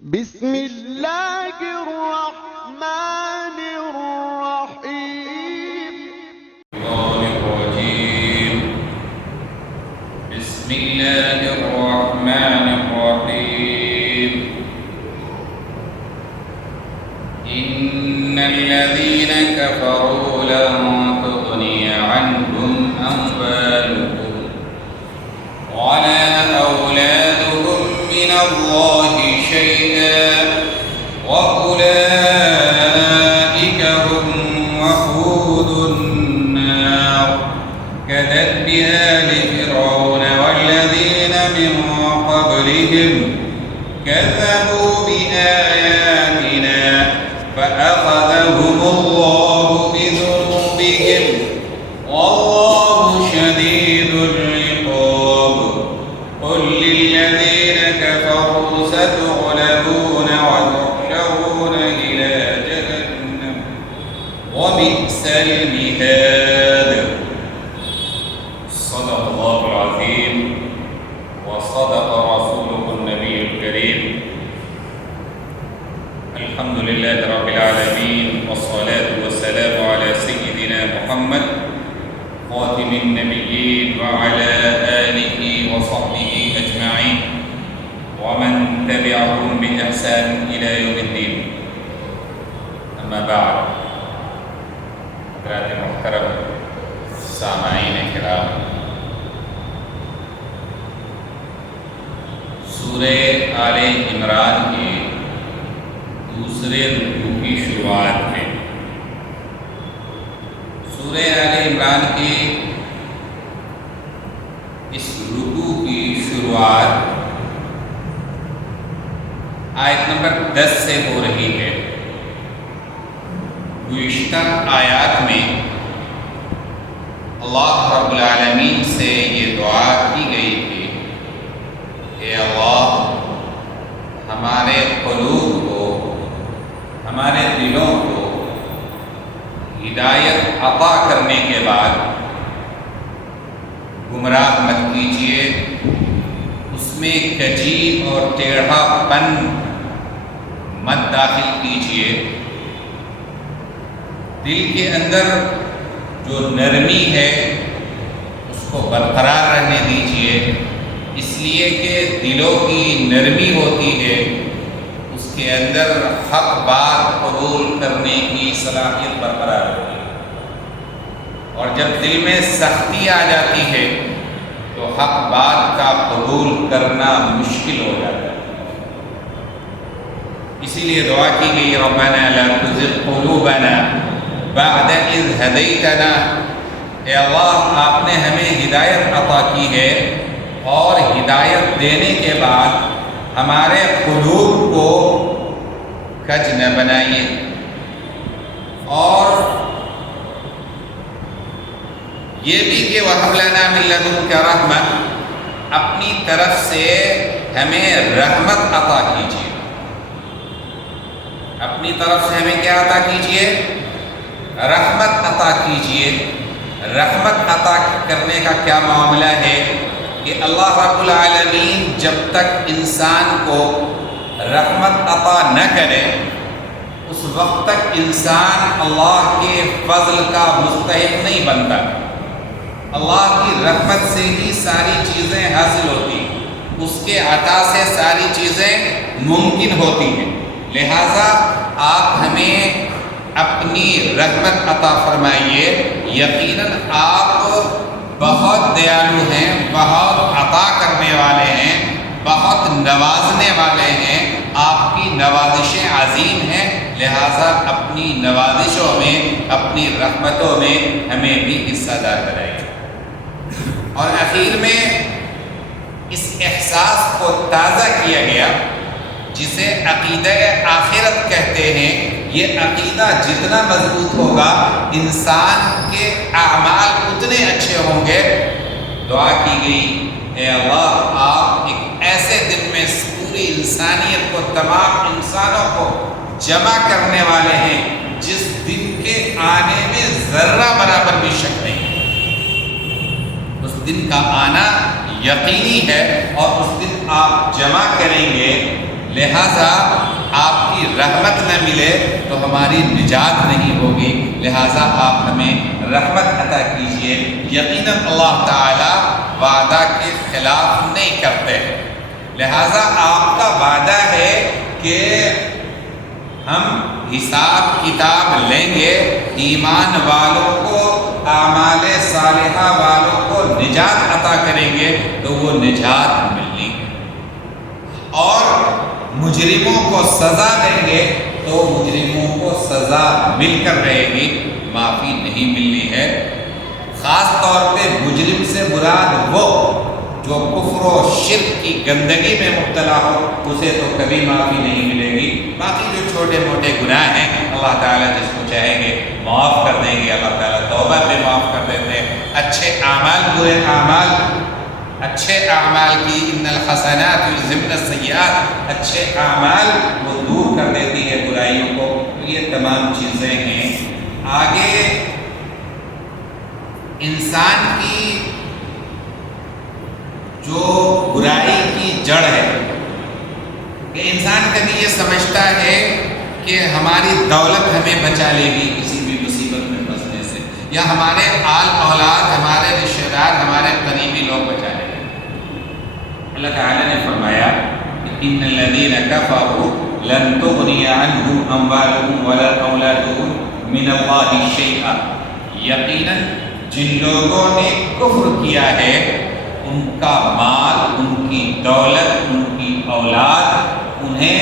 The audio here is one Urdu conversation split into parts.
بسم الله الرحمن الرحيم. بسم الله الرحمن الرحيم. إن الذين كفروا لن تغني عنهم أموالهم ولا أولادهم من الله شيئا وأولئك هم وقود النار كدأب آل فرعون والذين من قبلهم كذبوا بآياتنا فأخذهم الله بذنوبهم والله شديد العقاب. قل للذين كفروا ستغلبون وتحشرون إلى جهنم وبئس المهاد. صدق الله العظيم وصدق رسوله النبي الكريم. الحمد لله رب العالمين والصلاة والسلام على سيدنا محمد خاتم النبيين وعلى آله وصحبه أجمعين ومن تبعهم بإحسان إلى يوم الدين. أما بعد، حضرات محترم سامعین کرام، سورہ آل عمران کے دوسرے رکوع کی شروعات میں سورہ آل عمران کے اس رکوع کی شروعات آیت نمبر 10 سے ہو رہی ہے. گزشتہ آیات میں اللہ رب العالمین سے یہ دعا کی گئی تھی کہ اے اللہ، ہمارے قلوب کو، ہمارے دلوں کو ہدایت عطا کرنے کے بعد گمراہ مت کیجیے، اس میں کجی اور ٹیڑھا پن مت داخل کیجیے. دل کے اندر جو نرمی ہے اس کو برقرار رہنے دیجیے، اس لیے کہ دلوں کی نرمی ہوتی ہے، اس کے اندر حق بات قبول کرنے کی صلاحیت برقرار ہوتی ہے. اور جب دل میں سختی آ جاتی ہے تو حق بات کا قبول کرنا مشکل ہو جاتا ہے. اسی لیے دعا کی گئی ربنا لا تزغ قلوبنا بعد اذ ہدیتنا. اے اللہ، آپ نے ہمیں ہدایت عطا کی ہے اور ہدایت دینے کے بعد ہمارے قلوب کو کج نہ بنائیے. اور یہ بھی کہ وَهَبْ لَنَا مِن لَّدُنكَ رَحْمَةً، اپنی طرف سے ہمیں رحمت عطا کیجیے. اپنی طرف سے ہمیں کیا عطا کیجیے؟ رحمت عطا کیجیے. رحمت عطا کرنے کا کیا معاملہ ہے کہ اللہ رب العالمین جب تک انسان کو رحمت عطا نہ کرے اس وقت تک انسان اللہ کے فضل کا مستحق نہیں بنتا. اللہ کی رحمت سے ہی ساری چیزیں حاصل ہوتی ہیں، اس کے عطا سے ساری چیزیں ممکن ہوتی ہیں. لہٰذا آپ ہمیں اپنی رحمت عطا فرمائیے. یقیناً آپ بہت دیالو ہیں، بہت عطا کرنے والے ہیں، بہت نوازنے والے ہیں. آپ کی نوازشیں عظیم ہیں، لہٰذا اپنی نوازشوں میں، اپنی رحمتوں میں ہمیں بھی حصہ دار کرائیے. اور آخر میں اس احساس کو تازہ کیا گیا جسے عقیدہ آخرت کہتے ہیں. یہ عقیدہ جتنا مضبوط ہوگا انسان کے اعمال اتنے اچھے ہوں گے. دعا کی گئی اے اللہ، آپ ایک ایسے دن میں پوری انسانیت کو، تمام انسانوں کو جمع کرنے والے ہیں جس دن کے آنے میں ذرہ برابر بھی شک نہیں. اس دن کا آنا یقینی ہے اور اس دن آپ جمع کریں گے لہذا آپ کی رحمت نہ ملے تو ہماری نجات نہیں ہوگی، لہذا آپ ہمیں رحمت عطا کیجئے۔ یقیناً اللہ تعالی وعدہ کے خلاف نہیں کرتے، لہذا آپ کا وعدہ ہے کہ ہم حساب کتاب لیں گے، ایمان والوں کو، اعمال صالحہ والوں کو نجات عطا کریں گے تو وہ نجات ملنی، اور مجرموں کو سزا دیں گے تو مجرموں کو سزا مل کر رہے گی، معافی نہیں ملنی ہے۔ خاص طور پہ مجرم سے مراد وہ جو کفر و شرک کی گندگی میں مبتلا ہو، اسے تو کبھی معافی نہیں ملے گی۔ باقی جو چھوٹے موٹے گناہ ہیں اللہ تعالیٰ جس کو چاہیں گے معاف کر دیں گے، اللہ تعالیٰ توبہ پہ معاف کر دیتے ہیں۔ اچھے اعمال، برے اعمال، اچھے اعمال کی ان الحسنات یذہبن السیئات، اچھے اعمال وہ دور کر دیتی ہے برائیوں کو۔ تو یہ تمام چیزیں ہیں۔ آگے انسان کی جو برائی کی جڑ ہے کہ انسان کبھی یہ سمجھتا ہے کہ ہماری دولت ہمیں بچا لے گی کسی بھی مصیبت میں پھنسنے سے، یا ہمارے آل اولاد، ہمارے رشتہ دار، ہمارے قریبی لوگ بچا لیں گے۔ اللہ تعالیٰ نے فرمایا ان الذین کفروا لن تغنی عنہم اموالہم ولا اولادہم من اللہ شیئا، یقیناً جن لوگوں نے کفر کیا ہے ان کا مال، ان کی دولت، ان کی اولاد انہیں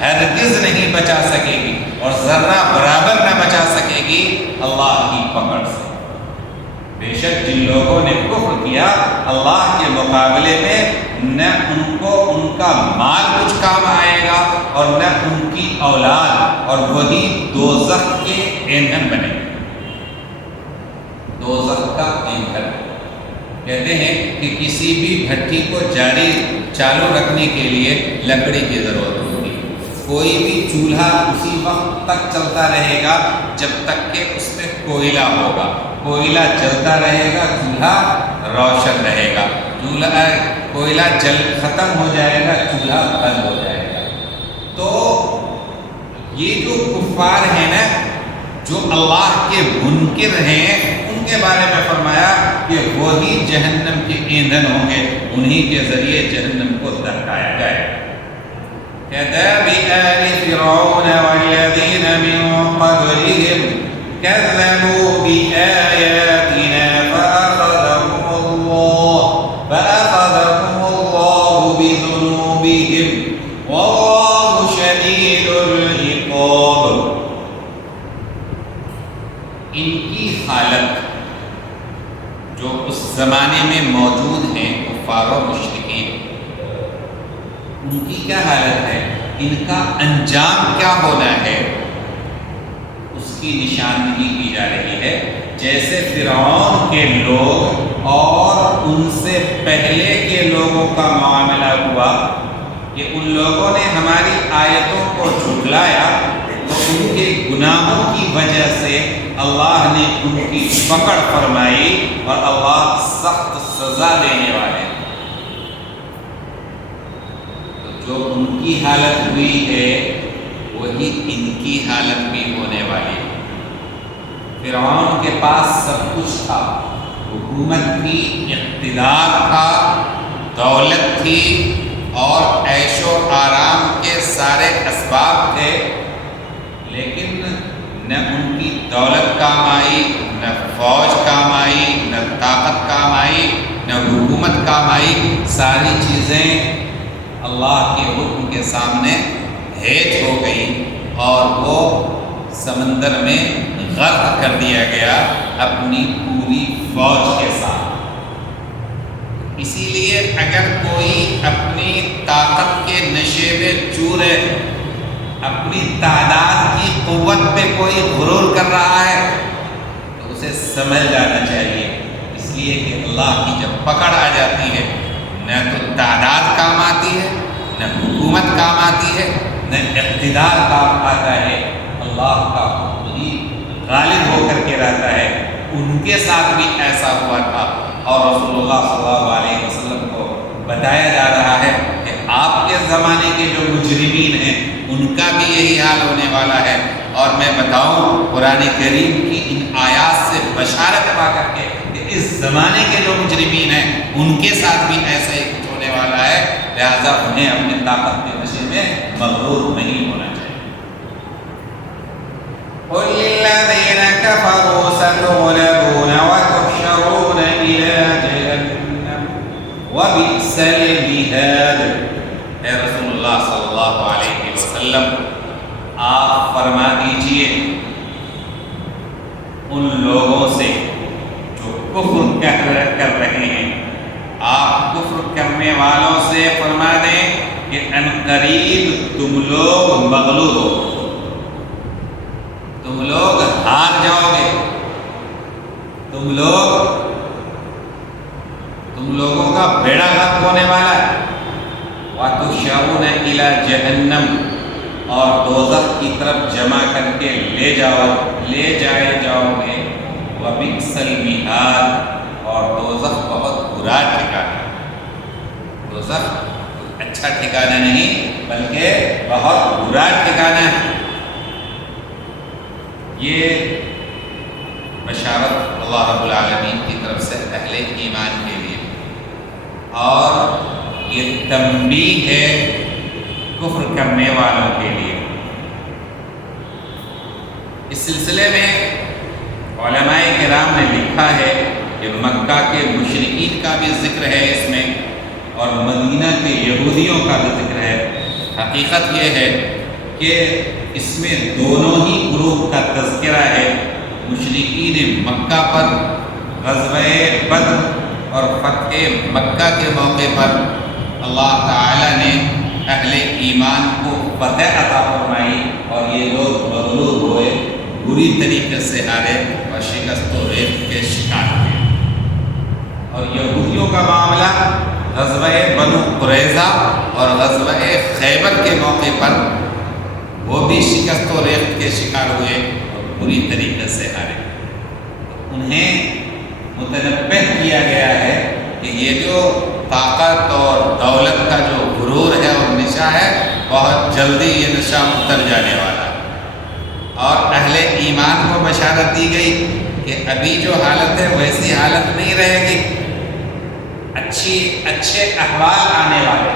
ہرگز نہیں بچا سکے گی، اور ذرہ برابر نہ بچا سکے گی اللہ کی پکڑ سے۔ بے شک جن لوگوں نے کفر کیا اللہ کے مقابلے میں، نہ ان کو ان کا مال کچھ کام آئے گا اور نہ ان کی اولاد، اور وہی دوزخ کے ایندھن بنے گا۔ دوزخ کا ایندھن کہتے ہیں کہ کسی بھی بھٹی کو جاری چالو رکھنے کے لیے لکڑی کی ضرورت ہوتی ہے۔ کوئی بھی چولہا اسی وقت تک چلتا رہے گا جب تک کہ اس میں کوئلہ ہوگا، کوئلہ جلتا رہے گا، چولہا روشن رہے گا، کوئلہ جل ختم ہو جائے گا، چولہا بند ہو جائے گا۔ تو یہ جو کفار ہیں نا، جو اللہ کے منکر ہیں، ان کے بارے میں فرمایا کہ وہی جہنم کے ایندھن ہوں گے، انہی کے ذریعے جہنم کو دہکایا جائے۔ كَدَابِ آلِ فِرْعَوْنَ وَالَّذِينَ مِن قَبْلِهِمْ كَذَّبُوا بِآيَاتِنَا فَأَخَذَهُمُ اللَّهُ بِذُنُوبِهِمْ وَاللَّهُ شَدِيدُ الْعِقَابِ۔ ان کی حالت جو اس زمانے میں موجود ہیں کفار و مشرکین، ان کی کیا حالت ہے، ان کا انجام کیا ہونا ہے، اس کی نشاندہی کی جا رہی ہے۔ جیسے فرعون کے لوگ اور ان سے پہلے کے لوگوں کا معاملہ ہوا کہ ان لوگوں نے ہماری آیتوں کو جھٹلایا، تو ان کے گناہوں کی وجہ سے اللہ نے ان کی پکڑ فرمائی، اور اللہ سخت سزا دینے والے ہیں۔ جو ان کی حالت ہوئی ہے وہی ان کی حالت بھی ہونے والی ہے۔ فرعون کے پاس سب کچھ تھا، حکومت تھی، اقتدار تھا، دولت تھی، اور عیش و آرام کے سارے اسباب تھے، لیکن نہ ان کی دولت کام آئی، نہ فوج کام آئی، نہ طاقت کام آئی، نہ حکومت کام آئی۔ ساری چیزیں اللہ کے حکم کے سامنے ہیج ہو گئی، اور وہ سمندر میں غرق کر دیا گیا اپنی پوری فوج کے ساتھ۔ اسی لیے اگر کوئی اپنی طاقت کے نشے میں چور ہے، اپنی تعداد کی قوت پہ کوئی غرور کر رہا ہے، تو اسے سمجھ جانا چاہیے، اس لیے کہ اللہ کی جب پکڑ آ جاتی ہے، نہ تو تعداد کام آتی ہے، نہ حکومت کام آتی ہے، نہ اقتدار کام آتا ہے، اللہ کا حکم ہی غالب ہو کر کے رہتا ہے۔ ان کے ساتھ بھی ایسا ہوا تھا، اور رسول اللہ صلی اللہ علیہ وسلم کو بتایا جا رہا ہے کہ آپ کے زمانے کے جو مجرمین ہیں ان کا بھی یہی حال ہونے والا ہے۔ اور میں بتاؤں قرآن کریم کی ان آیات سے بشارت پا کر کے کہ اس زمانے کے جو مجرمین ہیں ان کے ساتھ بھی ایسا ہی کچھ ہونے والا ہے، لہذا انہیں اپنی طاقت کے نشے میں مغرور نہیں ہونا چاہیے۔ قل للذین کفروا ستغلبون وتحشرون الی جہنم وبئس المہاد۔ اے رسول اللہ صلی اللہ علیہ وسلم، آپ فرما دیجئے ان لوگوں سے جو کفر کر رہے ہیں، آپ کفر کرنے والوں سے فرما دیں کہ ان قریب تم لوگ مغلوب ہو، تم لوگ ہار جاؤ گے، تم لوگوں کا بیڑا غرق ہونے والا ہے۔ وَتُحْشَرُونَ إِلَى جَهَنَّمَ، اور دوزخ کی طرف جمع کر کے لے جائے جاؤ گے۔ وَبِئْسَ الْمِہَادُ، اور دوزخ بہت برا ٹھکانہ ہے۔ دوزخ اچھا ٹھکانہ نہیں بلکہ بہت برا ٹھکانہ ہے۔ یہ بشارت اللہ رب العالمین کی طرف سے اہل ایمان کے لیے، اور یہ تنبیہ ہے کفر کرنے والوں کے لیے۔ اس سلسلے میں علماء کرام نے لکھا ہے کہ مکہ کے مشرکین کا بھی ذکر ہے اس میں، اور مدینہ کے یہودیوں کا بھی ذکر ہے۔ حقیقت یہ ہے کہ اس میں دونوں ہی گروہ کا تذکرہ ہے۔ مشرکین مکہ پر غزوہ بدر اور فتح مکہ کے موقع پر اللہ تعالی نے اہل ایمان کو فتح عطا فرمائی، اور یہ لوگ مغلوب ہوئے، بری طریقے سے ہارے اور شکست و ریب کے شکار ہوئے۔ اور یہودیوں کا معاملہ غزوہ بنو قریظہ اور غزوہ خیبر کے موقع پر وہ بھی شکست و ریب کے شکار ہوئے اور بری طریقے سے ہارے۔ انہیں متنبہ کیا گیا ہے کہ یہ جو طاقت اور دولت کا جو غرور ہے اور نشہ ہے، بہت جلدی یہ نشہ اتر جانے والا ہے۔ اور اہل ایمان کو بشارت دی گئی کہ ابھی جو حالت ہے ویسی حالت نہیں رہے گی، اچھے احوال آنے والے۔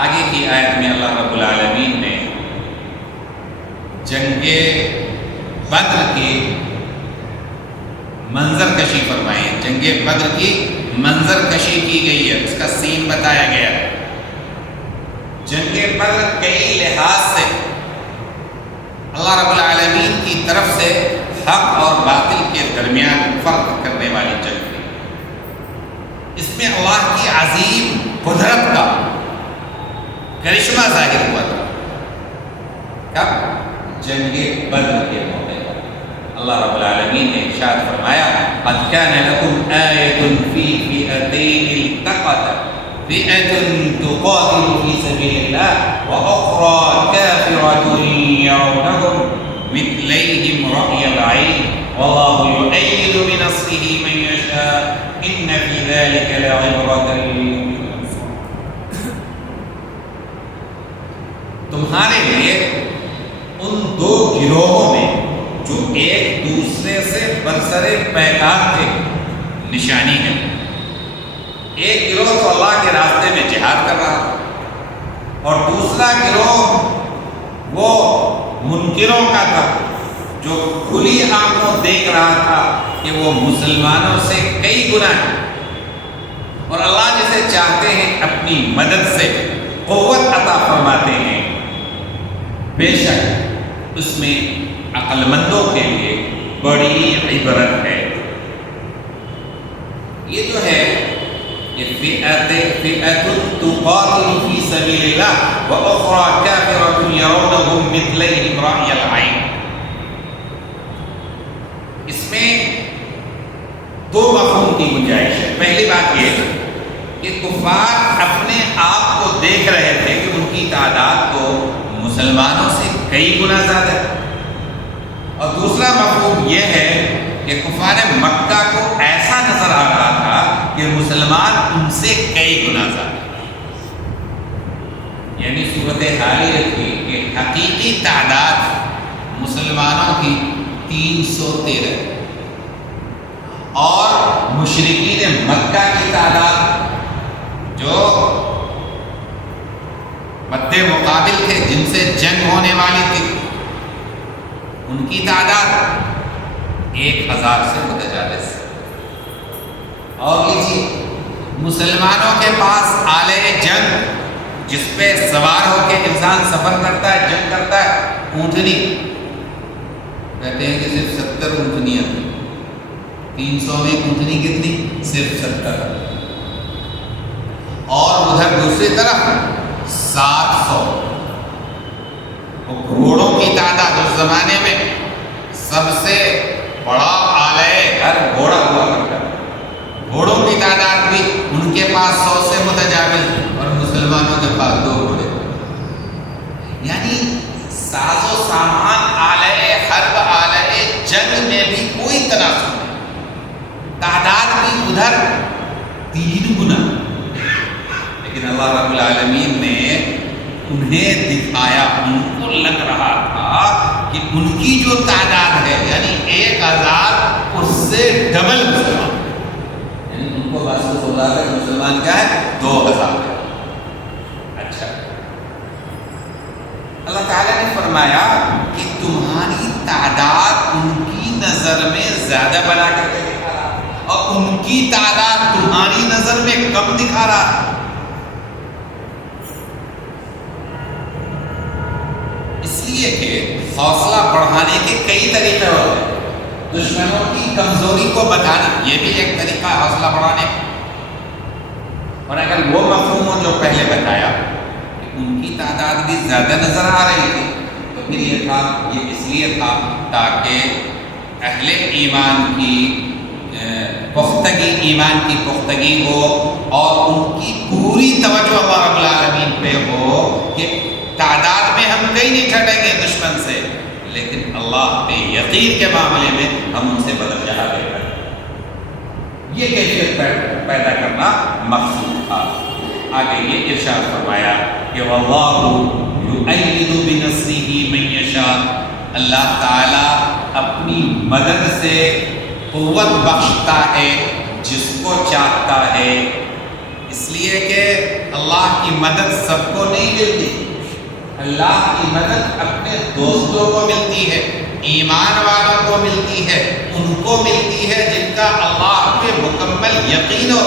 آگے کی آیت میں اللہ رب العالمین نے جنگ بدر کی منظر کشی فرمائی ہے۔ جنگ بدر کی منظر کشی کی گئی ہے، اس کا سین بتایا گیا۔ جنگ بدر کئی لحاظ سے اللہ رب العالمین کی طرف سے حق اور باطل کے درمیان فرق کرنے والی جنگ تھی۔ اس میں اللہ کی عظیم قدرت کا کرشمہ ظاہر ہوا تھا۔ کب؟ جنگ بدر کے موقع پر اللہ رب العالمین نے ارشاد فرمایا قد كان لكم آية في فئتين التقتا فئة تقاتل في سبيل الله وأخرى كافرة يرونهم مثليهم رأي العين والله يؤيد بنصره من يشاء إن في ذلك لعبرة للمؤمنين۔ تمہارے لیے ان دو گروہوں میں جو ایک دوسرے سے برسرے پیکار تھے نشانی ہے۔ ایک گروہ تو اللہ کے راستے میں جہاد کر رہا تھا، اور دوسرا گروہ وہ منکروں کا تھا جو کھلی آنکھوں دیکھ رہا تھا کہ وہ مسلمانوں سے کئی گنا ہے، اور اللہ جسے چاہتے ہیں اپنی مدد سے قوت عطا فرماتے ہیں۔ بے شک اس میں عقل مندوں کے لیے بڑی عبرت ہے۔ یہ جو ہے یہ فئۃ تقاتل فی سبیل اللہ واخری کافرۃ یرونہم مثلیہم رأی العین، اس میں دو مفہوم کی گنجائش ہے۔ پہلی بات یہ کہ کفار اپنے آپ کو دیکھ رہے تھے کہ ان کی تعداد تو مسلمانوں سے کئی گنا زیادہ ہے، اور دوسرا مفہوم یہ ہے کہ کفار مکہ کو ایسا نظر آ رہا تھا کہ مسلمان ان سے کئی گنا زیادہ۔ یعنی صورتحال یہ تھی کہ حقیقی تعداد مسلمانوں کی 313 اور مشرکین مکہ کی تعداد جو مد مقابل تھے، جن سے جنگ ہونے والی تھی، ان کی تعداد 1000 سے متجاوز۔ اور لیجیے، مسلمانوں کے پاس آلے جنگ جس پہ سوار ہو کے انسان سفر کرتا ہے، جنگ کرتا ہے، اونٹنی، کہتے ہیں کہ صرف 70 اونٹنیاں تھیں۔ 300 میں اونٹنی کتنی؟ صرف 70۔ اور ادھر دوسری طرف 700 گھوڑوں کی تعداد۔ اس زمانے میں سب سے بڑا آلے ہر گھوڑا ہوا کرتا ہے، گھوڑوں کی تعداد بھی ان کے پاس 100 سے متجاوز اور مسلمانوں کے پاس 2 گھوڑے۔ یعنی ساز و سامان، آلے حرب، آلے جنگ میں بھی کوئی تناسب نہیں، تعداد بھی ادھر 3 گنا۔ لیکن اللہ رب العالمین نے انہیں دکھایا، ان کو لگ رہا تھا کہ ان کی جو تعداد ہے یعنی 1000 اس سے ڈبل مسلمان، یعنی ان کو محسوس ہوتا ہے کہ مسلمان کیا ہے؟ 2000 ہے۔ اچھا، اللہ تعالیٰ نے فرمایا کہ تمہاری تعداد ان کی نظر میں زیادہ بنا کر کے دکھا رہا اور ان کی تعداد تمہاری نظر میں کم دکھا رہا۔ اس لیے کہ حوصلہ بڑھانے کے کئی طریقے ہوتے ہیں۔ دشمنوں کی کمزوری کو بتانا یہ بھی ایک طریقہ ہے حوصلہ بڑھانے کا۔ اور اگر وہ مفہوم ہو جو پہلے بتایا کہ ان کی تعداد بھی زیادہ نظر آ رہی تھی، تو پھر یہ اس لیے تھا تاکہ اہل ایمان کی پختگی ہو اور ان کی پوری توجہ اللہ رب العالمین پہ ہو کہ تعداد میں ہم کہیں نہیں چھٹیں گے دشمن سے، لیکن اللہ پہ یقین کے معاملے میں ہم ان سے بدل جہاں دے کر یہ کیفیت پیدا کرنا مقصود تھا۔ آگے یہ ارشاد فرمایا کہ واللہ یؤید بنصرہ من یشاء، اللہ تعالیٰ اپنی مدد سے قوت بخشتا ہے جس کو چاہتا ہے۔ اس لیے کہ اللہ کی مدد سب کو نہیں ملتی، اللہ کی مدد اپنے دوستوں کو ملتی ہے، ایمان والوں کو ملتی ہے، ان کو ملتی ہے جن کا اللہ پہ مکمل یقین ہو،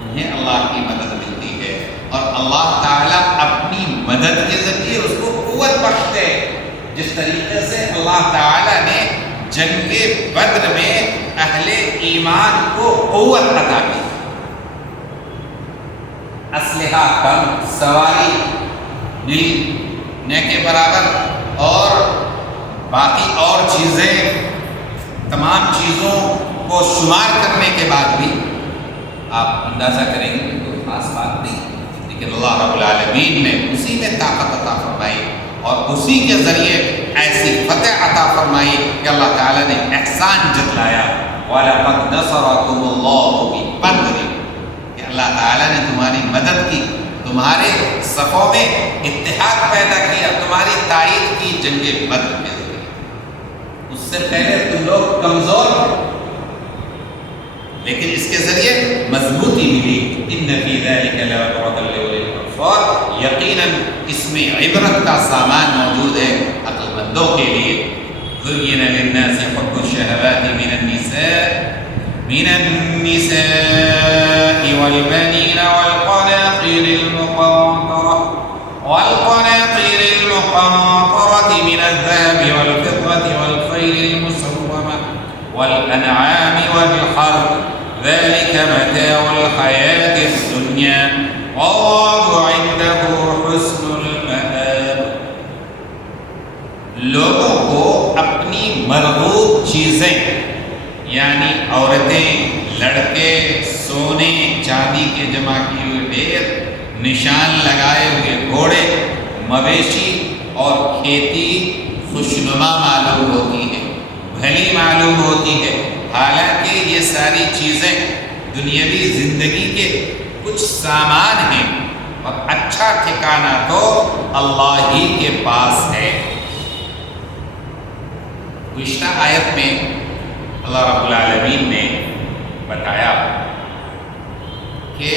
انہیں اللہ کی مدد ملتی ہے۔ اور اللہ تعالیٰ اپنی مدد کے ذریعے اس کو قوت بخشتے ہیں، جس طریقے سے اللہ تعالیٰ نے جنگ بدر میں اہل ایمان کو قوت عطا کی، اسلحہ کم، سواری نے کے برابر اور باقی اور چیزیں، تمام چیزوں کو شمار کرنے کے بعد بھی آپ اندازہ کریں گے کہ کوئی خاص بات نہیں، لیکن اللہ رب العالمین نے اسی میں طاقت عطا فرمائی اور اسی کے ذریعے ایسی فتح عطا فرمائی کہ اللہ تعالیٰ نے احسان جتلایا۔ وَلَقَدْ نَصَرَكُمُ اللَّهُ بِبَدْرٍ، کہ اللہ تعالیٰ نے تمہاری مدد کی، تمہارے صفوں میں اتحاد پیدا کیا، تمہاری تائید کی جنگ بدر کے ذریعے۔ اس سے پہلے تم لوگ کمزور تھے، لیکن اس کے ذریعے مضبوطی ملی۔ ان فی ذلک لعبرۃ لأولی الابصار، یقیناً اس میں عبرت کا سامان موجود ہے عقل مندوں کے لیے۔ زین للناس حب الشہوات من النساء والبنین والقناطیر المقنطرة من الذهب والفضة والخيل المسومة والأنعام والحرث، ذلك متاع الحياة الدنيا والله عنده حسن المآب۔ لوگوں کو اپنی مرغوب چیزیں یعنی عورتیں، لڑکے، سونے چاندی کے جمع کیے ہوئے ڈھیر، نشان لگائے ہوئے گھوڑے، مویشی اور کھیتی خوشنما معلوم ہوتی ہے، بھلی معلوم ہوتی ہے، حالانکہ یہ ساری چیزیں دنیاوی زندگی کے کچھ سامان ہیں، اور اچھا ٹھکانہ تو اللہ ہی کے پاس ہے۔ گزشتہ آیت میں اللہ رب العالمین نے بتایا کہ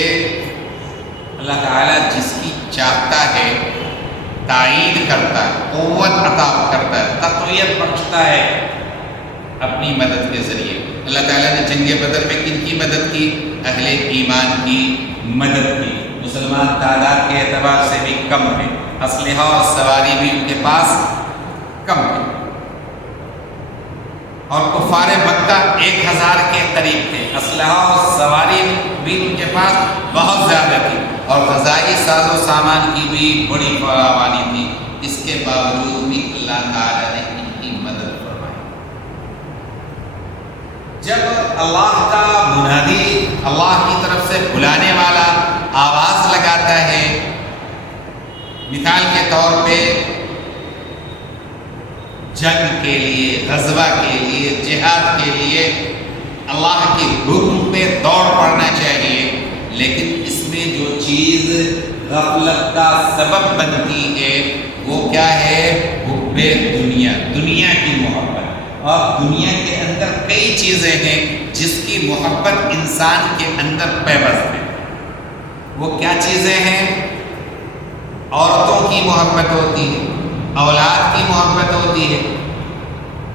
اللہ تعالیٰ جس کی چاہتا ہے تائید کرتا ہے، قوت عطا کرتا ہے، تقویت بخشتا ہے اپنی مدد کے ذریعے۔ اللہ تعالیٰ نے جنگ بدر میں کن کی مدد کی؟ اہل ایمان کی مدد کی۔ مسلمان تعداد کے اعتبار سے بھی کم ہے، اسلحہ اور سواری بھی ان کے پاس کم ہے، اور کفار مکہ 1000 کے قریب تھے، اسلحہ اور سواری بھی ان کے پاس بہت زیادہ تھی، اور غذائی ساز و سامان کی بھی بڑی فراوانی تھی۔ اس کے باوجود بھی اللہ تعالیٰ نے ان کی مدد فرمائی۔ جب اللہ کا منادی اللہ کی طرف سے بلانے والا آواز لگاتا ہے، مثال کے طور پہ جنگ کے لیے، غزوہ کے لیے، جہاد کے لیے اللہ کے حکم پہ دوڑ پڑنا چاہیے، لیکن اس میں جو چیز غفلت کا سبب بنتی ہے وہ کیا ہے؟ حب دنیا، دنیا کی محبت۔ اور دنیا کے اندر کئی چیزیں ہیں جس کی محبت انسان کے اندر پیوست ہے۔ وہ کیا چیزیں ہیں؟ عورتوں کی محبت ہوتی ہے، اولاد کی محبت ہوتی ہے،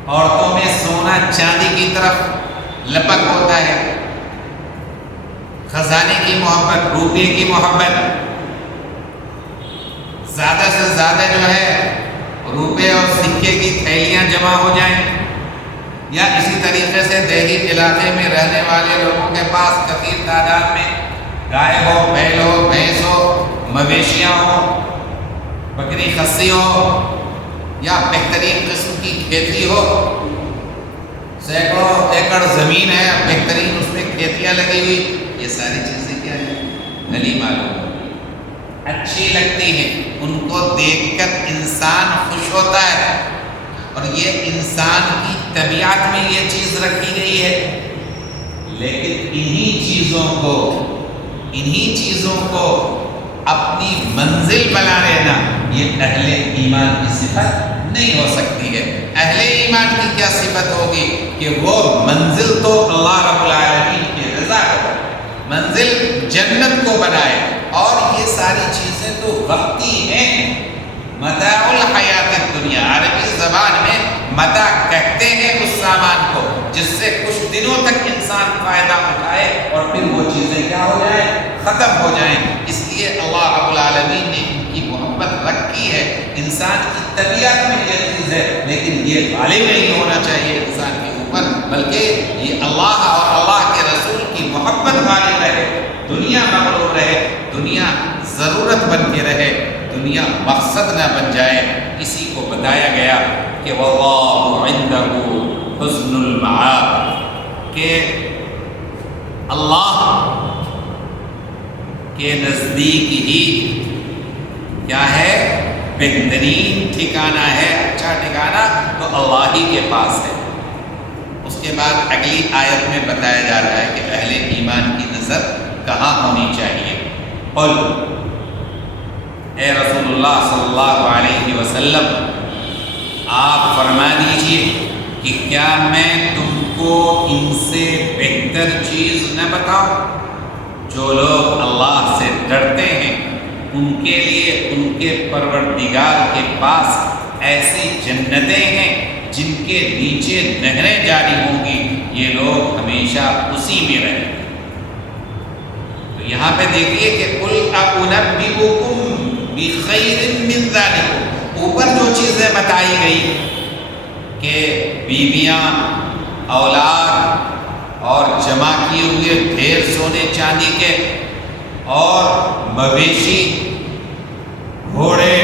عورتوں میں سونا چاندی کی طرف لپک ہوتا ہے، خزانے کی محبت، روپے کی محبت، زیادہ سے زیادہ جو ہے روپے اور سکے کی تھیلیاں جمع ہو جائیں، یا اسی طریقے سے دیہی علاقے میں رہنے والے لوگوں کے پاس کثیر تعداد میں گائے ہو، بیل ہو، بھینس ہو، مویشیاں ہو، بکری خصی ہو، یا بہترین قسم کی کھیتی ہو، سینکڑوں ایکڑ زمین ہے، بہترین اس میں کھیتیاں لگی ہوئی، یہ ساری چیزیں کیا ہیں؟ بھلی معلوم اچھی لگتی ہیں، ان کو دیکھ کر انسان خوش ہوتا ہے، اور یہ انسان کی طبیعت میں یہ چیز رکھی گئی ہے۔ لیکن انہی چیزوں کو اپنی منزل بنا لینا یہ اہل ایمان کی صفت نہیں ہو سکتی ہے۔ اہل ایمان کی کیا صفت ہوگی کہ وہ منزل تو اللہ رب العالمین کی رضا کو، منزل جنت کو بنائے، اور یہ ساری چیزیں تو وقتی ہیں۔ متاع الحیات الدنیا، عربی زبان میں متاع کہتے ہیں اس سامان کو جس سے کچھ دنوں تک انسان فائدہ اٹھائے اور پھر وہ چیزیں کیا ہو جائیں؟ ختم ہو جائیں۔ اس لیے اللہ رب العالمین نے ان کی محبت رکھی ہے۔ انسان کی طبیعت میں یہ چیز ہے، لیکن یہ غالب نہیں ہونا چاہیے انسان کے اوپر، بلکہ یہ اللہ اور اللہ کے رسول کی محبت غالب رہے، دنیا مغلوب رہے، دنیا ضرورت بن کے رہے، دنیا مقصد نہ بن جائے۔ اسی کو بتایا گیا کہ واللہ عندہ حسن المآب، کہ اللہ کے نزدیک ہی کیا ہے؟ بہترین ٹھکانہ ہے، اچھا ٹھکانہ تو اللہ ہی کے پاس ہے۔ اس کے بعد اگلی آیت میں بتایا جا رہا ہے کہ اہل ایمان کی نظر کہاں ہونی چاہیے؟ قل، اے رسول اللہ صلی اللہ علیہ وسلم آپ فرما دیجئے کہ کیا میں تم کو ان سے بہتر چیز نہ بتاؤں؟ جو لوگ اللہ سے ڈرتے ہیں ان کے لیے ان کے پروردگار کے پاس ایسی جنتیں ہیں جن کے نیچے نہریں جاری ہوں گی، یہ لوگ ہمیشہ اسی میں رہیں گے۔ تو یہاں پہ دیکھیے کہ قل اُنَبِّئُكُم بِخَيْرٍ مِّن ذَلِكُمْ، اوپر جو چیزیں بتائی گئی کہ بیویاں، اولاد اور جمع کیے ہوئے ڈھیر سونے چاندی کے، اور مویشی، گھوڑے،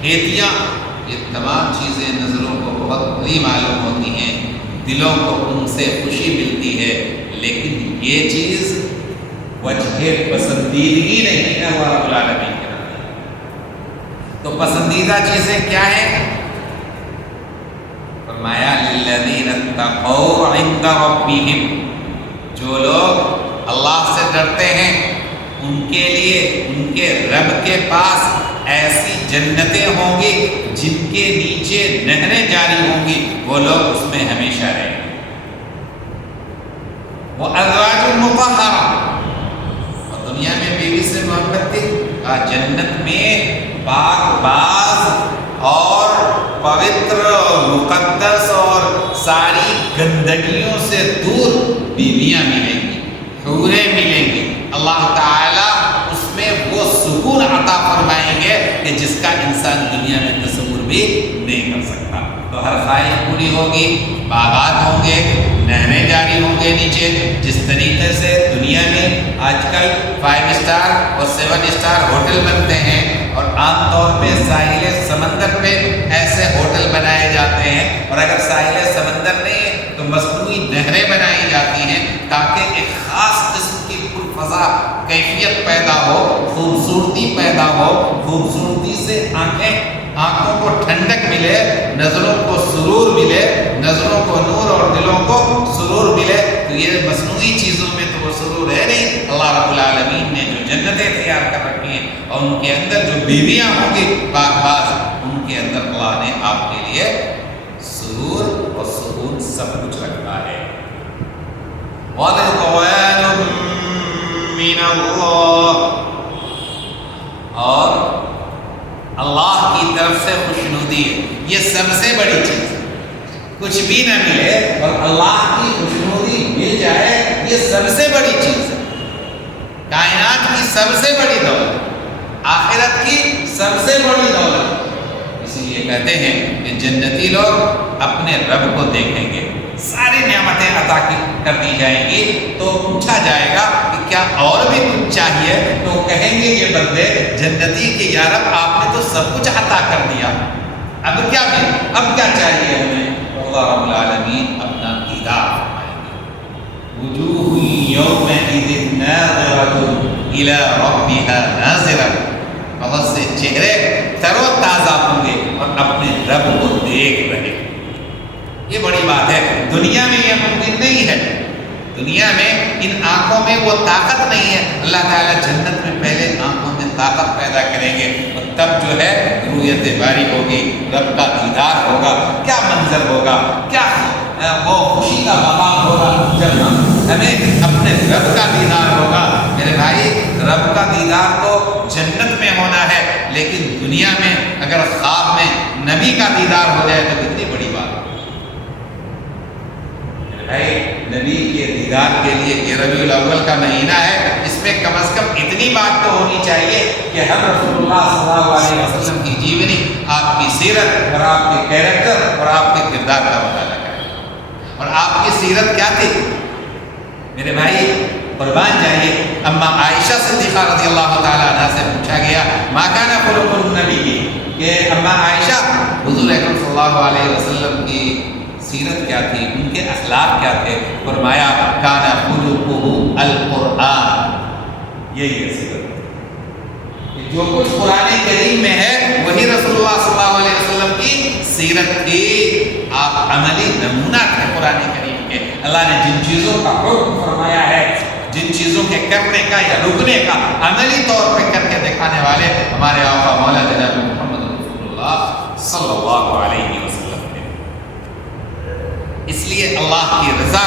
کھیتیاں، یہ تمام چیزیں نظروں کو بہت بڑی معلوم ہوتی ہیں، دلوں کو ان سے خوشی ملتی ہے، لیکن یہ چیز وجہ پسندیدگی نہیں ہے اللہ رب العالمین کے نام۔ تو پسندیدہ چیزیں کیا ہیں؟ فرمایا للذین اتقوا عند ربہم، جو لوگ اللہ سے ڈرتے ہیں ان کے لیے ان کے رب کے پاس ایسی جنتیں ہوں گی جن کے نیچے نہریں جاری ہوں گی، وہ لوگ اس میں ہمیشہ رہیں گے۔ وہ ازواج مطہرہ، اور دنیا میں بیوی سے محبت تھی، جنت میں پاک باز اور پوتر اور مقدس اور ساری گندگیوں سے دور بیویاں ملیں گی، حوریں ملیں گی۔ اللہ تعالیٰ اس میں وہ سکون عطا فرمائیں گے کہ جس کا انسان دنیا میں تصور بھی نہیں کر سکتا۔ تو ہر خواہش پوری ہوگی، باغات ہوں گے، نہریں جاری ہوں گے نیچے، جس طریقے سے دنیا میں آج کل 5 اسٹار اور 7 اسٹار ہوٹل بنتے ہیں، اور عام طور پہ ساحل سمندر پہ ایسے ہوٹل بنائے جاتے ہیں، اور اگر ساحل سمندر نہیں ہے تو مصنوعی نہریں بنائی جاتی ہیں تاکہ ایک خاص قسم کی پرفضا کیفیت پیدا ہو، خوبصورتی پیدا ہو، خوبصورتی سے آنکھوں کو ٹھنڈک ملے، نظروں کو سرور ملے، نظروں کو نور اور دلوں کو سرور ملے۔ تو یہ مصنوعی چیزوں میں تو وہ سرور ہے نہیں۔ اللہ رب العالمین نے جو جنتیں تیار کر رکھی ہیں اور ان کے اندر جو بیویاں ہوں گی پاک باز، ان کے اندر اللہ نے آپ کے لیے سرور اور سکون سب کچھ رکھا ہے۔ وَرِضْوَانٌ مِّنَ اللَّهِ، اور اللہ کی طرف سے خوشنودی ہے، یہ سب سے بڑی چیز ہے۔ کچھ بھی نہ ملے اور اللہ کی خوشنودی مل جائے، یہ سب سے بڑی چیز ہے۔ کائنات کی سب سے بڑی دولت، آخرت کی سب سے بڑی دولت۔ اسی لیے کہتے ہیں کہ جنتی لوگ اپنے رب کو دیکھیں گے، ساری نعمتیں عطا کر دی جائیں گی، تو پوچھا جائے گا کہ کیا اور بھی کچھ چاہیے؟ تو کہیں گے یہ بندے جنتی کہ یا رب آپ نے تو سب کچھ عطا کر دیا، اب کیا چاہیے ہمیں؟ اللہ رب العالمین اپنا دیدار فرمائیں گے۔ وجوہ یومئذ ناظرۃ الی ربها ناظرۃ، بہت سے چہرے تر و تازہ ہوں گے اور اپنے رب کو دیکھ رہے ہیں۔ یہ بڑی بات ہے، دنیا میں یہ ممکن نہیں ہے، دنیا میں ان آنکھوں میں وہ طاقت نہیں ہے۔ اللہ تعالیٰ جنت میں پہلے آنکھوں میں طاقت پیدا کریں گے، اور تب جو ہے رویت باری ہوگی، رب کا دیدار ہوگا، کیا منظر ہوگا، کیا وہ خوشی کا مقام ہوگا جب ہمیں اپنے رب کا دیدار ہوگا۔ میرے بھائی، رب کا دیدار تو جنت میں ہونا ہے، لیکن دنیا میں اگر خواب میں نبی کا دیدار ہو جائے تو کتنی بڑی بات ہے۔ نبی کے دیدار کے لیے یہ ربیع الاول کا مہینہ ہے، اس میں کم از کم اتنی بات تو ہونی چاہیے کہ ہم رسول اللہ صلی اللہ علیہ وسلم کی جیونی، آپ کی سیرت اور آپ کے کیریکٹر اور آپ کے کردار کا مطالعہ کریں۔ اور آپ کی سیرت کیا تھی میرے بھائی؟ قربان جائیے، اما عائشہ صدیقہ رضی اللہ تعالیٰ عنہ سے پوچھا گیا ما کان خلق النبی، کہ اما عائشہ حضور اکرم صلی اللہ علیہ وسلم کی سیرت کیا تھی، ان کے اخلاق کیا تھے؟ فرمایا کان خلقہ القرآن، یہی ہے سیرت، جو کچھ قرآن کریم میں ہے وہی رسول اللہ صلی اللہ علیہ وسلم کی سیرت تھی۔ آپ عملی نمونہ تھے قرآن کریم کے۔ اللہ نے جن چیزوں کا حکم فرمایا ہے، جن چیزوں کے کرنے کا یا رکنے کا عملی طور پہ کر کے دکھانے والے ہمارے آقا مولا جناب محمد رسول اللہ صلی اللہ علیہ وسلم۔ اس لیے اللہ کی رضا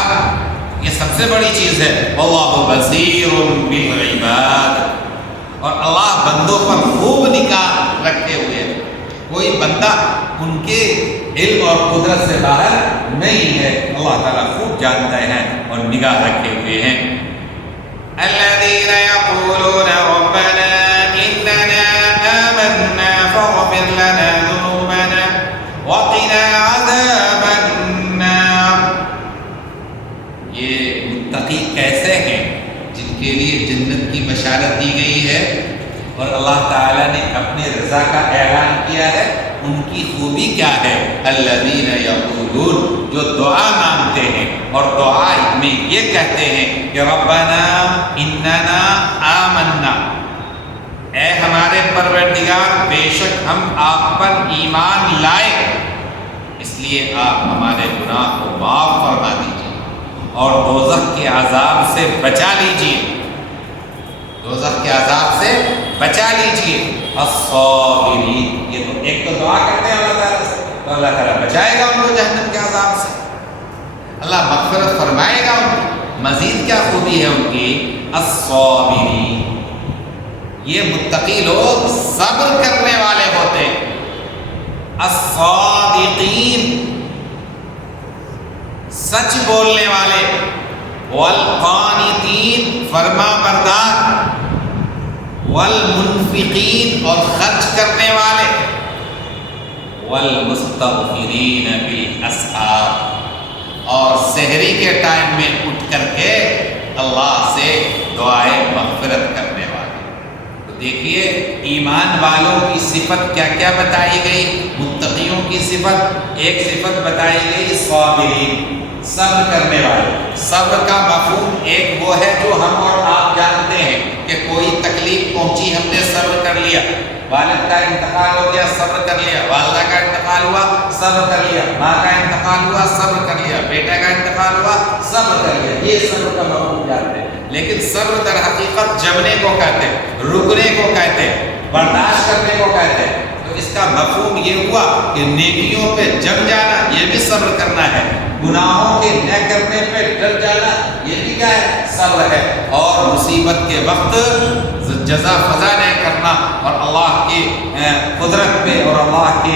یہ سب سے بڑی چیز ہے۔ واللہ بصیر بالعباد، اور اللہ بندوں پر خوب نگاہ رکھے ہوئے ہیں، کوئی بندہ ان کے علم اور قدرت سے باہر نہیں ہے، اللہ تعالیٰ خوب جانتا ہے اور نگاہ رکھے ہوئے ہیں۔ الذین یقولون ربنا اننا آمنا فاغفر لنا ذنوبنا وقنا عذاب النار، یہ متقی کیسے ہیں جن کے لیے جنت کی بشارت دی گئی ہے اور اللہ تعالیٰ نے اپنی رضا کا اعلان کیا ہے۔ ان کی خوبی کیا ہے؟ الذین یقولون، جو دعا مانگتے ہیں اور دعا میں یہ کہتے ہیں کہ ربنا اننا آمنا، اے ہمارے پروردگار بے شک ہم آپ پر ایمان لائے، اس لیے آپ ہمارے گناہ کو معاف فرما دیجیے اور دوزخ کے عذاب سے بچا لیجیے۔ دوزخ کے عذاب سے بچا لیجئے. الصابرین، یہ تو ایک تو دعا کرتے ہیں اللہ تعالیٰ سے تو اللہ تعالیٰ بچائے گا ان کو جہنم کے عذاب سے، اللہ مغفرت فرمائے گا ان کی. مزید کیا خوبی ہے ان کی؟ الصابرین، یہ متقی لوگ صبر کرنے والے ہوتے ہیں. الصادقین، سچ بولنے والے. والقانتین، فرما بردار. والمنفقین، اور خرچ کرنے والے. والمستغفرین بالاسحار، اور سحری کے ٹائم میں اٹھ کر کے اللہ سے دعائیں مغفرت کرنے والے. تو دیکھیے ایمان والوں کی صفت کیا کیا بتائی گئی. متقیوں کی صفت، ایک صفت بتائی گئی صابرین، صبر کرنے والے. صبر کا مفہوم ایک وہ ہے جو ہم اور آپ جانتے ہیں کہ کوئی تکلیف پہنچی ہم نے صبر کر لیا. والد کا انتقال ہو گیا صبر کر لیا، والدہ کا انتقال ہوا صبر کر لیا، ماں کا انتقال ہوا صبر کر لیا، بیٹا کا انتقال ہوا صبر کر لیا. یہ صبر کا مفہوم جانتے ہیں. لیکن صبر در حقیقت جمنے کو کہتے ہیں، رکنے کو کہتے ہیں، برداشت کرنے کو کہتے ہیں. تو اس کا مفہوم یہ ہوا کہ نیکیوں پہ جم جانا یہ بھی صبر کرنا ہے، گناہوں کے نہ کرنے پہ ڈر جانا یہ بھی کیا ہے؟ صبر ہے. اور مصیبت کے وقت جزا فضا نہ کرنا اور اللہ کی قدرت پہ اور اللہ کے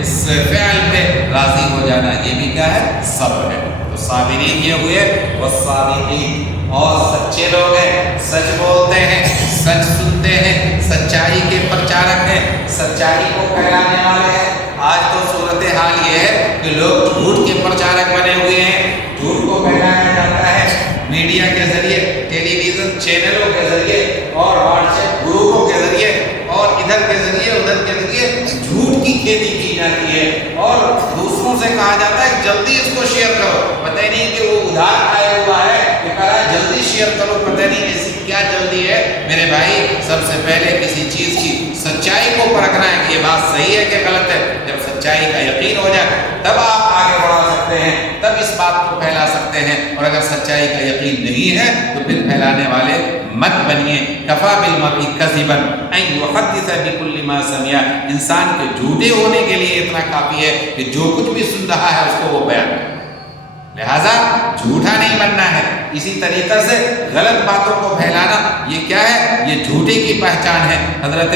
اس فعل پہ راضی ہو جانا یہ بھی کیا ہے؟ صبر ہے. تو صابرین یہ ہوئے والصادقین، اور سچے لوگ ہیں، سچ بولتے ہیں، سچ سنتے ہیں، سچائی کے پرچارک ہیں، سچائی کو پھیلانے والے ہیں. آج تو صورتحال یہ ہے کہ لوگ جھوٹ کے پرچارک بنے ہوئے ہیں. جھوٹ کو پھیلایا جاتا ہے میڈیا کے ذریعے، ٹیلی ویژن چینلوں کے ذریعے اور واٹس ایپ گروپوں کے ذریعے اور ادھر کے ذریعے ادھر کے ذریعے جھوٹ کی کھیتی کی جاتی ہے. اور دوسروں سے کہا جاتا ہے جلدی اس کو شیئر کرو. پتہ ہی نہیں کہ وہ ادھار آیا ہوا ہے کہ کہا ہے جلدی شیئر کرو، پتہ نہیں ایسی کیا جلدی ہے. میرے بھائی سب سے پہلے کسی چیز کی سچائی کو پرکھنا ہے کہ یہ بات صحیح ہے کہ غلط ہے. جب سچائی کا یقین ہو جائے تب آپ آگے بڑھا سکتے ہیں، تب اس بات کو پھیلا سکتے ہیں. اور اگر سچائی کا یقین نہیں ہے تو پھر پھیلانے والے مت بنیے. کفا بالمرء کذبا ان یحدث بکل ما سمع، انسان کے جھوٹے ہونے کے لیے اتنا کافی ہے کہ جو کچھ بھی سن رہا ہے اس کو وہ بیان کرے. لہذا جھوٹا نہیں بننا ہے. اسی طریقے سے غلط باتوں کو پھیلانا یہ کیا ہے؟ یہ جھوٹے کی پہچان ہے. حضرت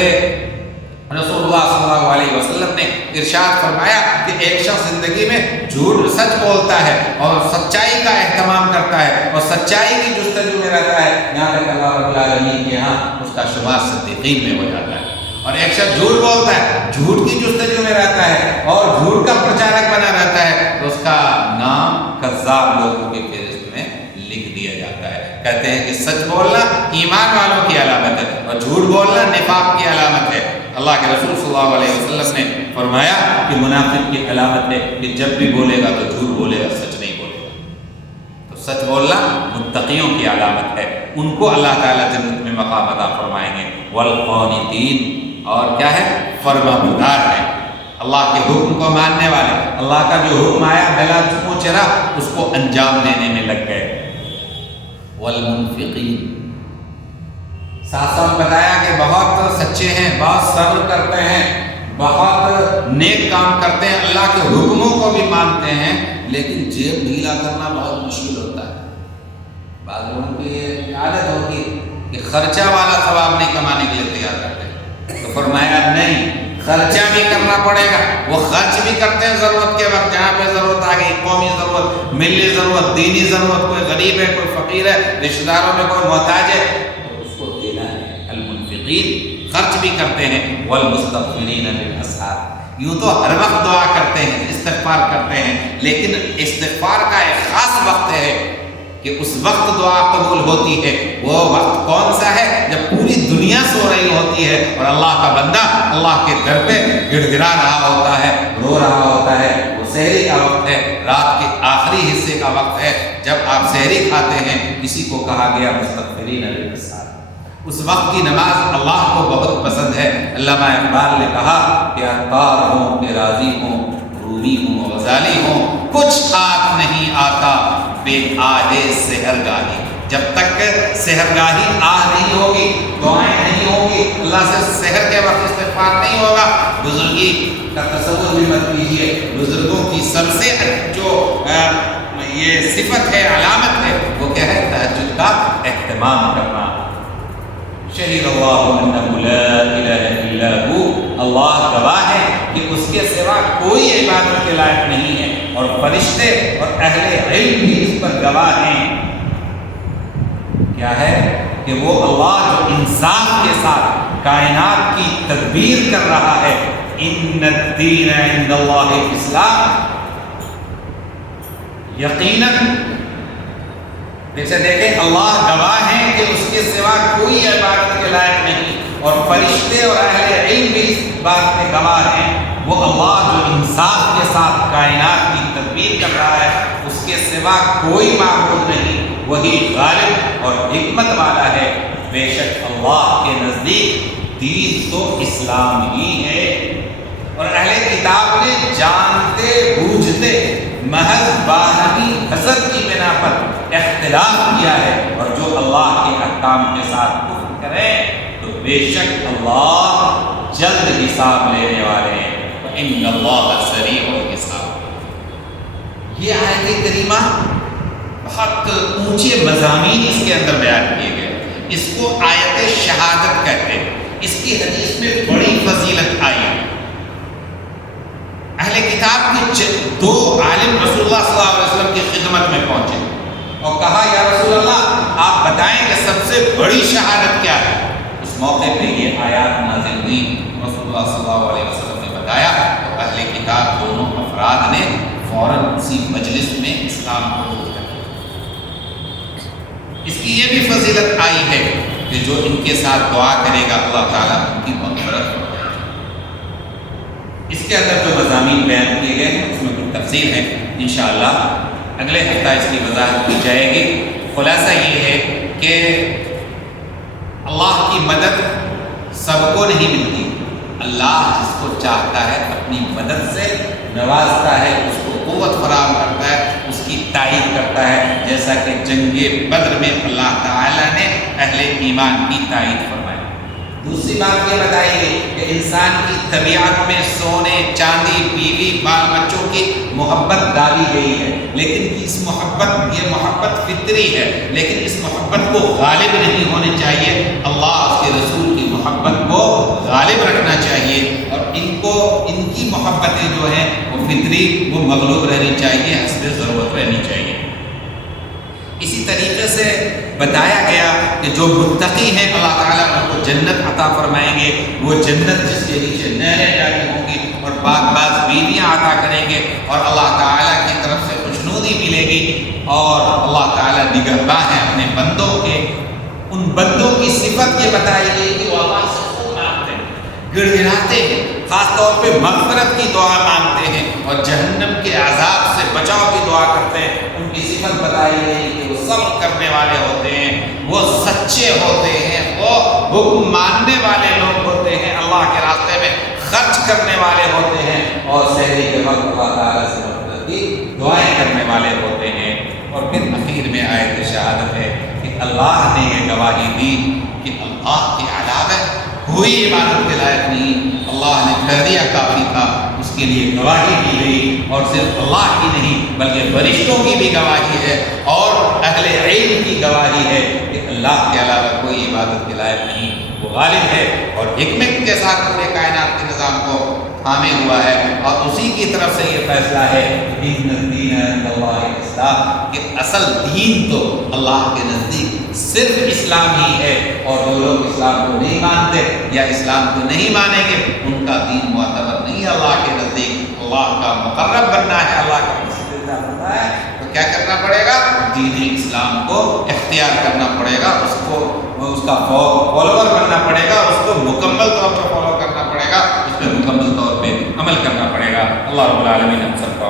رسول اللہ صلی اللہ علیہ وسلم نے ارشاد فرمایا کہ ایک شخص زندگی میں جھوٹ سچ بولتا ہے اور سچائی کا اہتمام کرتا ہے اور سچائی کی جستجو میں رہتا ہے، یہاں تک اللہ رب العالمین کے یہاں اس کا شمار صدیقین میں ہو جاتا ہے. اور ایک شخص جھوٹ بولتا ہے، جھوٹ کی جستجو میں رہتا ہے اور جھوٹ کا پرچارک بنا رہتا ہے تو اس کا نام کذاب لوگوں کی فہرست میں لکھ دیا جاتا ہے. کہتے ہیں کہ سچ بولنا ایمان والوں کی علامت ہے اور جھوٹ بولنا نفاق کی علامت ہے. اللہ کے رسول صلی اللہ علیہ وسلم نے فرمایا کہ منافق کی علامت ہے کہ جب بھی بولے گا تو جھوٹ بولے گا، سچ نہیں بولے گا. تو سچ بولنا متقیوں کی علامت ہے، ان کو اللہ تعالیٰ جنت میں مقام عطا فرمائیں گے. والقانتین، اور کیا ہے؟ فرما بردار ہے، اللہ کے حکم کو ماننے والے. اللہ کا جو حکم آیا بلا چپو چرا اس کو انجام دینے میں لگ گئے. والمنفقین، ساتھ ساتھ بتایا کہ بہت سچے ہیں، بہت صبر کرتے ہیں، بہت نیک کام کرتے ہیں، اللہ کے حکموں کو بھی مانتے ہیں، لیکن جیب ڈھیلا کرنا بہت مشکل ہوتا ہے. بعض لوگوں کی یہ عادت ہوتی ہے کہ خرچہ والا ثواب نہیں کمانے کے لیے تیار کرتے ہیں. تو فرمایا نہیں، خرچہ بھی کرنا پڑے گا. وہ خرچ بھی کرتے ہیں ضرورت کے وقت، جہاں پہ ضرورت آ گئی، قومی ضرورت، ملی ضرورت، دینی ضرورت، کوئی غریب ہے، کوئی فقیر ہے، رشتہ داروں میں کوئی محتاج ہے تو اس کو دینا ہے. المنفقین، خرچ بھی کرتے ہیں. والمستغفرین بالاسحار، یوں تو ہر وقت دعا کرتے ہیں، استغفار کرتے ہیں، لیکن استغفار کا ایک خاص وقت ہے کہ اس وقت دعا قبول ہوتی ہے. وہ وقت کون سا ہے؟ جب پوری دنیا سو رہی ہوتی ہے اور اللہ کا بندہ اللہ کے در پہ گڑ گڑا رہا ہوتا ہے، رو رہا ہوتا ہے. وہ سحری کا وقت ہے، رات کے آخری حصے کا وقت ہے جب آپ سحری کھاتے ہیں. اسی کو کہا گیا مستغفرین بالاسحار. اس وقت کی نماز اللہ کو بہت پسند ہے. علامہ اقبال نے کہا کہ عطار ہوں کہ راضی ہوں، رومی ہوں غزالی ہوں، کچھ ہاتھ نہیں آتا بے آہے سحرگاہی. جب تک سحرگاہی نہیں ہوگی، دعائیں نہیں ہوگی، اللہ سے سحر کے وقت استغفار نہیں ہوگا، بزرگی کا تصور بھی مت کیجیے۔ بزرگوں کی سب سے جو یہ صفت ہے، علامت ہے، وہ کیا ہے؟ تہجد کا اہتمام کرنا۔ شہید اللہ انہ لا الہ الا ہو، اللہ گواہ ہے کہ اس کے سوا کوئی عبادت کے لائق نہیں ہے، اور فرشتے اور اہل علم بھی اس پر گواہ ہیں۔ کیا ہے کہ وہ اللہ جو انصاف کے ساتھ کائنات کی تدبیر کر رہا ہے۔ ان الدین عند اللہ الاسلام، یقیناً جیسے دیکھیں اللہ گواہ ہے کہ اس کے سوا کوئی عبادت کے لائق نہیں، اور فرشتے اور اہل علم بھی اس بات میں گواہ ہیں۔ وہ اللہ جو انصاف کے ساتھ کائنات کی تدبیر کر رہا ہے، اس کے سوا کوئی معبود نہیں، وہی غالب اور حکمت والا ہے۔ بے شک اللہ کے نزدیک دین تو اسلام ہی ہے، اور اہل کتاب نے جانتے بوجھتے محض باہمی حسد کی بنا پر اختلاف کیا ہے، اور جو اللہ کے احکام کے ساتھ کفر کرے تو بے شک اللہ جلد حساب لینے والے ہیں۔ ان اللہ سریع الحساب۔ یہ آیت کریمہ بہت اونچے مضامین اس کے اندر بیان کیے گئے، اس کو آیت شہادت کہتے ہیں۔ اس کی حدیث میں بڑی فضیلت آئی۔ اہل کتاب کے دو عالم رسول اللہ صلی اللہ علیہ وسلم کی خدمت میں پہنچے اور کہا یا رسول اللہ آپ بتائیں کہ سب سے بڑی شہادت کیا ہے؟ اس موقع پہ یہ آیات نازل ہوئی، رسول اللہ صلی اللہ علیہ وسلم نے بتایا تو اہل کتاب دونوں افراد نے فوراً اسی مجلس میں اسلام قبول کر لیا۔ اس کی یہ بھی فضیلت آئی ہے کہ جو ان کے ساتھ دعا کرے گا اللہ تعالیٰ ان کی مغفرت کرے گا۔ اس کے اندر جو مضامین بیان کیے گئے ہیں اس میں کچھ تفصیل ہے، انشاءاللہ اگلے ہفتہ اس کی وضاحت کی جائے گی۔ خلاصہ یہ ہے کہ اللہ کی مدد سب کو نہیں ملتی، اللہ جس کو چاہتا ہے اپنی مدد سے نوازتا ہے، اس کو قوت فراہم کرتا ہے، اس کی تائید کرتا ہے، جیسا کہ جنگ بدر میں اللہ تعالیٰ نے اہل ایمان کی تائید فرمائی۔ دوسری بات یہ بتائی گئی کہ انسان کی طبیعت میں سونے چاندی بیوی بال بچوں کی محبت ڈالی گئی ہے، لیکن یہ محبت فطری ہے، لیکن اس محبت کو غالب نہیں ہونے چاہیے، اللہ اس کے رسول کی محبت کو غالب رکھنا چاہیے، اور ان کی محبتیں جو ہیں وہ فطری، وہ مغلوب رہنی چاہیے، حسب ضرورت رہنی چاہیے۔ اسی طریقے سے بتایا گیا کہ جو متقی ہیں اللہ تعالیٰ ان کو جنت عطا فرمائیں گے، وہ جنت جس کے نیچے نہریں جاری ہوں گی، اور باز بیویاں عطا کریں گے، اور اللہ تعالیٰ کی طرف سے خوشنودی ملے گی، اور اللہ تعالیٰ نگہباں ہیں اپنے بندوں کے۔ ان بندوں کی صفت یہ بتائی گئی کہ وہ اللہ سے خوب مانگتے ہیں، گڑ گڑاتے ہیں، خاص طور پہ مغفرت کی دعا مانگتے ہیں، اور جہنم کے عذاب سے بچاؤ کی دعا کرتے ہیں۔ ان کی صفت بتائی گئی کہ وہ صبر کرنے والے ہوتے ہیں، وہ سچے ہوتے ہیں، وہ حکم ماننے والے لوگ ہوتے ہیں، اللہ کے راستے میں خرچ کرنے والے ہوتے ہیں، اور سحری کے وقت اللہ تعالیٰ سے مغفرت کی دعائیں کرنے والے ہوتے ہیں۔ اور پھر اخیر میں آیت شہادت ہے کہ اللہ نے یہ گواہی دی کہ اللہ کے علاوہ کوئی عبادت کے لائق نہیں، اللہ نے کہہ دیا کافی تھا، اس کے لیے گواہی دی گئی، اور صرف اللہ کی نہیں بلکہ فرشتوں کی بھی گواہی ہے، اور اہل علم کی گواہی ہے کہ اللہ کے علاوہ کوئی عبادت کے لائق نہیں، وہ غالب ہے اور حکمت کے ساتھ پورے کائنات کے نظام کو تھامے ہوا ہے، اور اسی کی طرف سے یہ فیصلہ ہے کہ ان الدین عند اللہ الاسلام، کہ اصل دین تو اللہ کے نزدیک صرف اسلام ہی ہے، اور جو لوگ اسلام کو نہیں مانتے یا اسلام کو نہیں مانیں گے ان کا دین معتبر نہیں ہے اللہ کے نزدیک۔ اللہ کا مقرب بننا ہے، اللہ کا پسندیدہ بننا ہے، تو کیا کرنا پڑے گا؟ دین اسلام کو اختیار کرنا پڑے گا، اس کا فالوور بننا پڑے گا، اس کو مکمل طور پر فالو کرنا پڑے گا، اس پہ مکمل طور پہ عمل کرنا پڑے گا۔ اللہ رب العالمین ہم سب کو